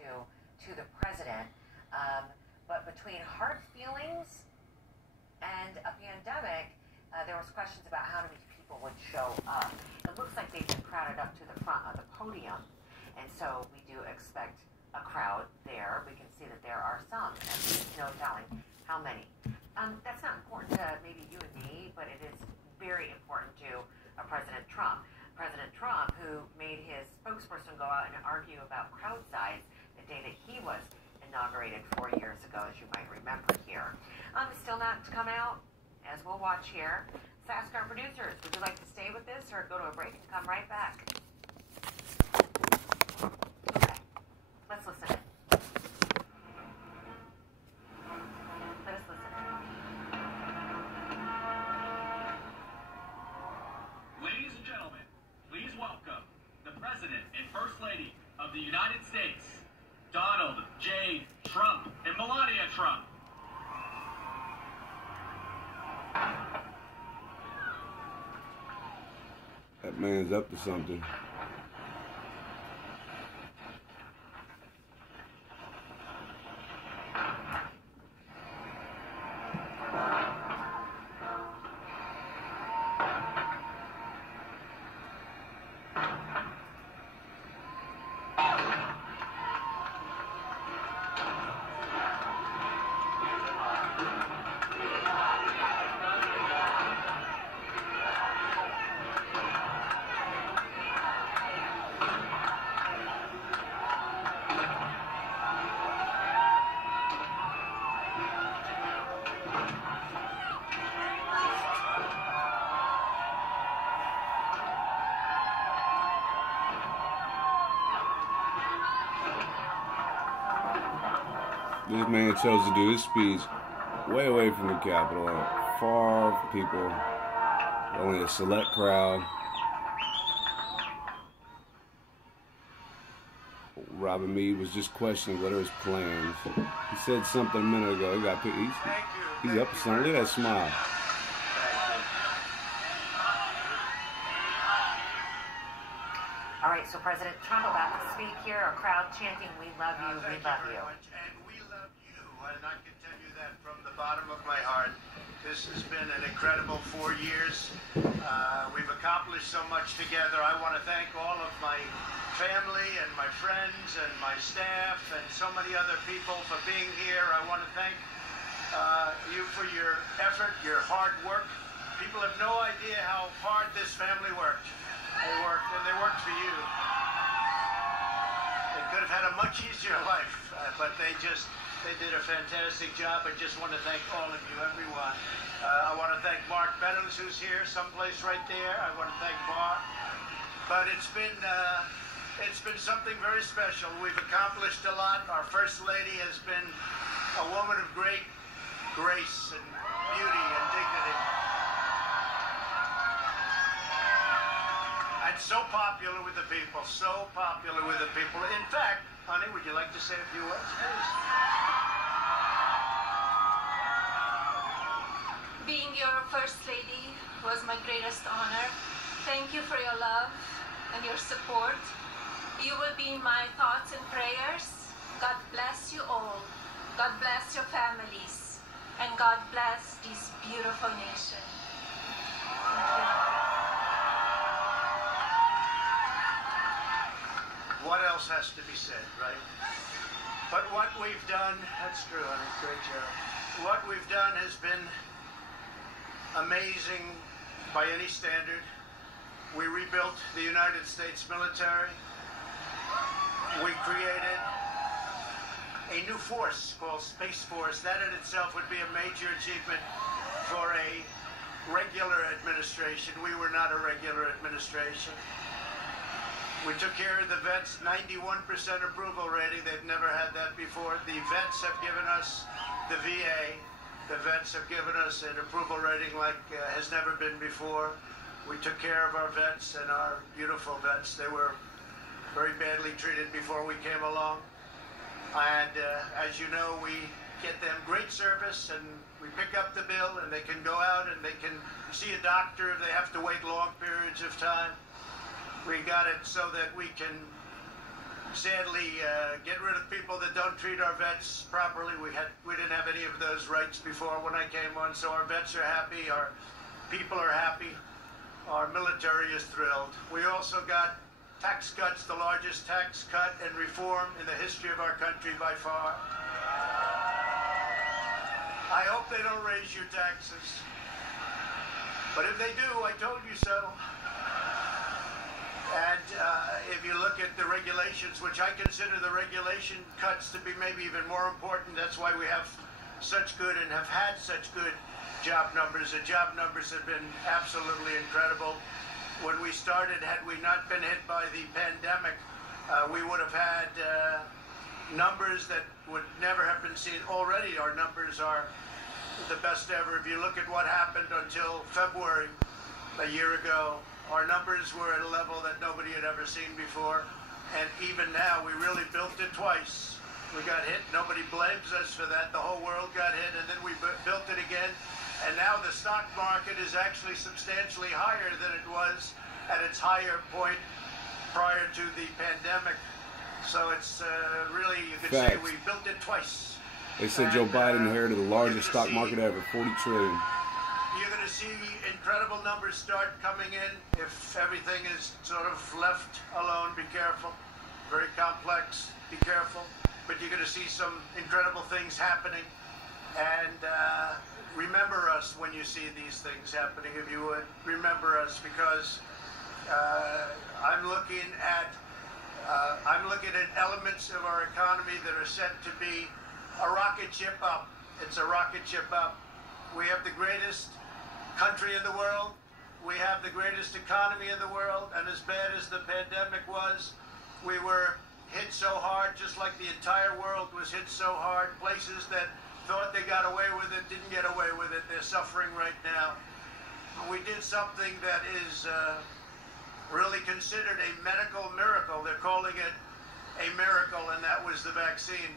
to the president. But between hard feelings and a pandemic, there was questions about how many people would show up. It looks like they've been crowded up to the front of the podium, and so we do expect a crowd there. We can see that there are some, and there's no telling how many. That's not important to maybe you and me, but it is very important to President Trump. President Trump, who made his spokesperson go out and argue about crowd size the day that he was inaugurated 4 years ago, as you might remember here. Still not come out, as we'll watch here. So ask our producers, would you like to stay with this or go to a break and come right back? Okay, let's listen in. Let us listen in. Ladies and gentlemen, please welcome the President and First Lady of the United States, Donald J. Trump and Melania Trump. That man's up to something. This man chose to do his speech way away from the Capitol, far from people, only a select crowd. Robin Meade was just questioning what are his plans. He said something a minute ago. He's up to something. Look at that smile. All right, so President Trump about to speak here, a crowd chanting, "We love you, we love you." And we love you, and I can tell you that from the bottom of my heart. This has been an incredible 4 years. We've accomplished so much together. I want to thank all of my family and my friends and my staff and so many other people for being here. I want to thank you for your effort, your hard work. People have no idea how hard this family worked. They worked, and they worked for you. They could have had a much easier life, but they did a fantastic job. I just want to thank all of you, everyone. I want to thank Mark Meadows, who's here, someplace right there. I want to thank Mark. But it's been something very special. We've accomplished a lot. Our First Lady has been a woman of great grace and beauty and dignity. And so popular with the people, so popular with the people. In fact, honey, would you like to say a few words, please? Being your First Lady was my greatest honor. Thank you for your love and your support. You will be in my thoughts and prayers. God bless you all. God bless your families. And God bless this beautiful nation. Thank you. What else has to be said, right? But what we've done, that's true, honey, great job. What we've done has been amazing by any standard. We rebuilt the United States military. We created a new force called Space Force. That in itself would be a major achievement for a regular administration. We were not a regular administration. We took care of the vets, 91% approval rating. They've never had that before. The vets have given us, the VA, the vets have given us an approval rating like has never been before. We took care of our vets and our beautiful vets. They were very badly treated before we came along. And as you know, we get them great service, and we pick up the bill, and they can go out and they can see a doctor if they have to wait long periods of time. We got it so that we can sadly get rid of people that don't treat our vets properly. We didn't have any of those rights before when I came on, so our vets are happy, our people are happy, our military is thrilled. We also got tax cuts, the largest tax cut and reform in the history of our country by far. I hope they don't raise your taxes, but if they do, I told you so. And if you look at the regulations, which I consider the regulation cuts to be maybe even more important, that's why we have such good and have had such good job numbers. The job numbers have been absolutely incredible. When we started, had we not been hit by the pandemic, we would have had numbers that would never have been seen. Already our numbers are the best ever. If you look at what happened until February a year ago, our numbers were at a level that nobody had ever seen before. And even now, we really built it twice. We got hit. Nobody blames us for that. The whole world got hit, and then we built it again. And now the stock market is actually substantially higher than it was at its higher point prior to the pandemic. So it's really, you could say we built it twice. They said Joe Biden inherited the largest stock market ever, 40 trillion. You're going to see incredible numbers start coming in if everything is sort of left alone. Be careful. Very complex. Be careful. But you're going to see some incredible things happening. And remember us when you see these things happening, if you would. Remember us, because I'm looking at elements of our economy that are set to be a rocket ship up. It's a rocket ship up. We have the greatest country in the world. We have the greatest economy in the world. And as bad as the pandemic was, we were hit so hard, just like the entire world was hit so hard. Places that thought they got away with it didn't get away with it. They're suffering right now. We did something that is really considered a medical miracle. They're calling it a miracle, and that was the vaccine.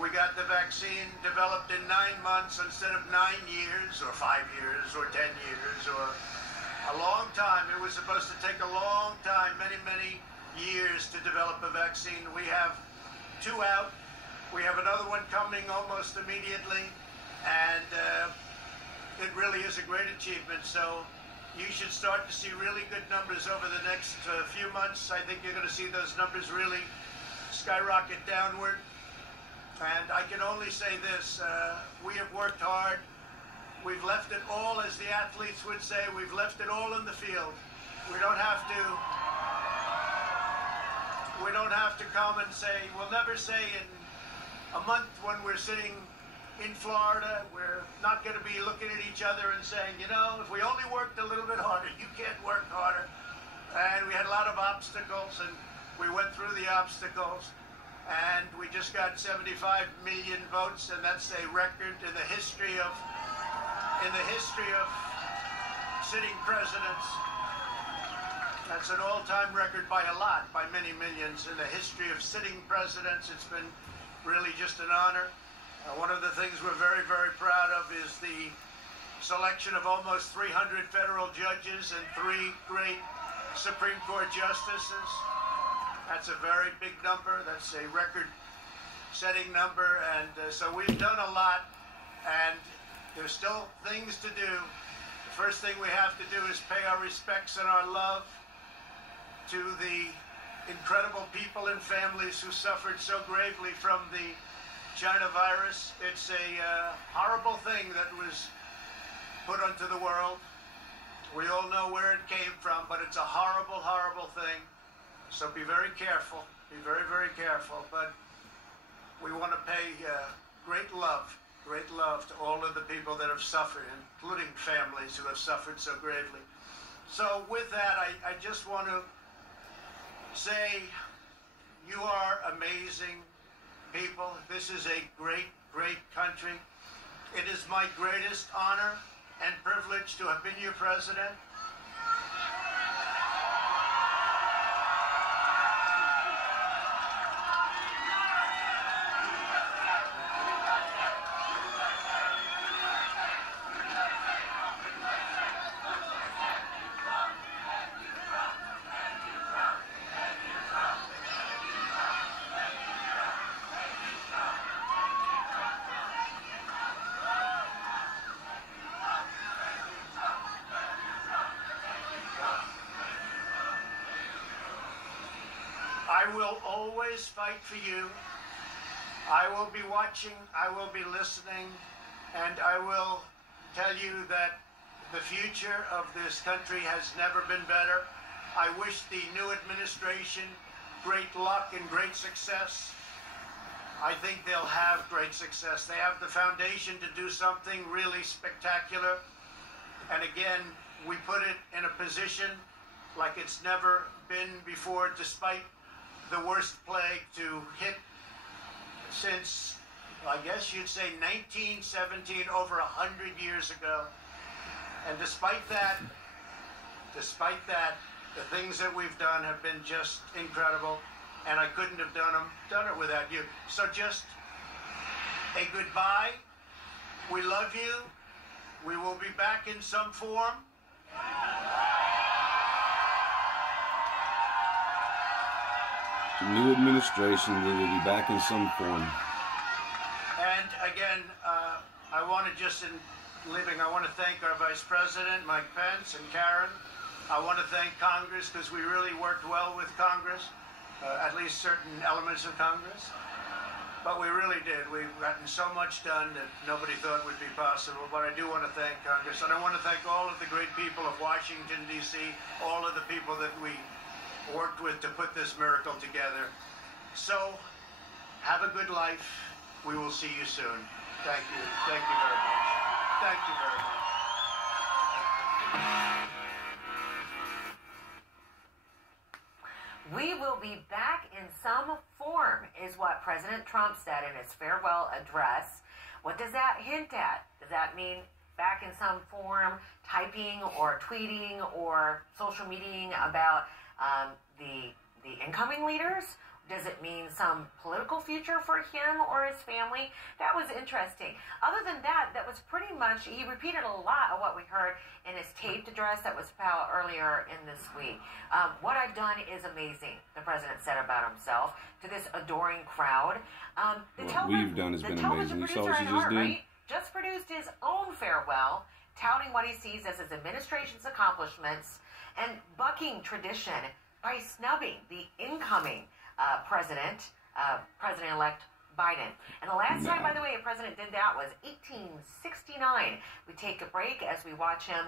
We got the vaccine developed in 9 months instead of 9 years or 5 years or 10 years or a long time. It was supposed to take a long time, many, many years to develop a vaccine. We have 2 out. We have another one coming almost immediately, and it really is a great achievement. So you should start to see really good numbers over the next few months. I think you're going to see those numbers really skyrocket downward. And I can only say this, we have worked hard. We've left it all, as the athletes would say, we've left it all in the field. We don't have to come and say, we'll never say in a month when we're sitting in Florida, we're not going to be looking at each other and saying, you know, if we only worked a little bit harder, you can't work harder. And we had a lot of obstacles, and we went through the obstacles. And we just got 75 million votes, and that's a record in the history of sitting presidents. That's an all-time record by a lot, by many millions. In the history of sitting presidents, it's been really just an honor. One of the things we're very, very proud of is the selection of almost 300 federal judges and 3 great Supreme Court justices. That's a very big number. That's a record-setting number. And so we've done a lot, and there's still things to do. The first thing we have to do is pay our respects and our love to the incredible people and families who suffered so gravely from the China virus. It's a horrible thing that was put onto the world. We all know where it came from, but it's a horrible, horrible thing. So be very careful. Be very, very careful. But we want to pay great love to all of the people that have suffered, including families who have suffered so gravely. So with that, I just want to say you are amazing people. This is a great, great country. It is my greatest honor and privilege to have been your president. will always fight for you. I will be watching, I will be listening, and I will tell you that the future of this country has never been better. I wish the new administration great luck and great success. I think they'll have great success. They have the foundation to do something really spectacular. And again, we put it in a position like it's never been before, despite the worst plague to hit since, I guess you'd say 1917, over 100 years ago. And despite that, the things that we've done have been just incredible, and I couldn't have done it without you. So just a goodbye. We love you. We will be back in some form. New administration, we will be back in some form. And again, I want to just, in leaving, I want to thank our Vice President, Mike Pence, and Karen. I want to thank Congress, because we really worked well with Congress, at least certain elements of Congress. But we really did. We've gotten so much done that nobody thought would be possible. But I do want to thank Congress. And I want to thank all of the great people of Washington, D.C., all of the people that we worked with to put this miracle together. So, have a good life. We will see you soon. Thank you. Thank you very much. Thank you very much. We will be back in some form, is what President Trump said in his farewell address. What does that hint at? Does that mean back in some form, typing or tweeting or social mediaing about the incoming leaders? Does it mean some political future for him or his family? That was interesting. Other than that, that was pretty much, he repeated a lot of what we heard in his taped address that was put out earlier in this week. What I've done is amazing, the president said about himself to this adoring crowd. What we've done has been amazing. You saw what you just did? Right? Just produced his own farewell, touting what he sees as his administration's accomplishments and bucking tradition by snubbing the incoming President-elect Biden. And the last time, by the way, a president did that was 1869. We take a break as we watch him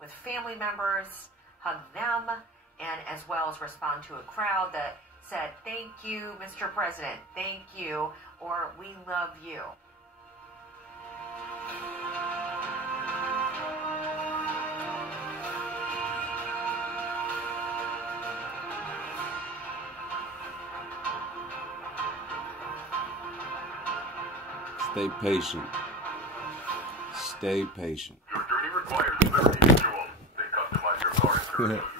with family members, hug them, and as well as respond to a crowd that said, "Thank you, Mr. President, thank you," or "We love you." Stay patient. Stay patient. Your journey requires liberty control. They customize your car.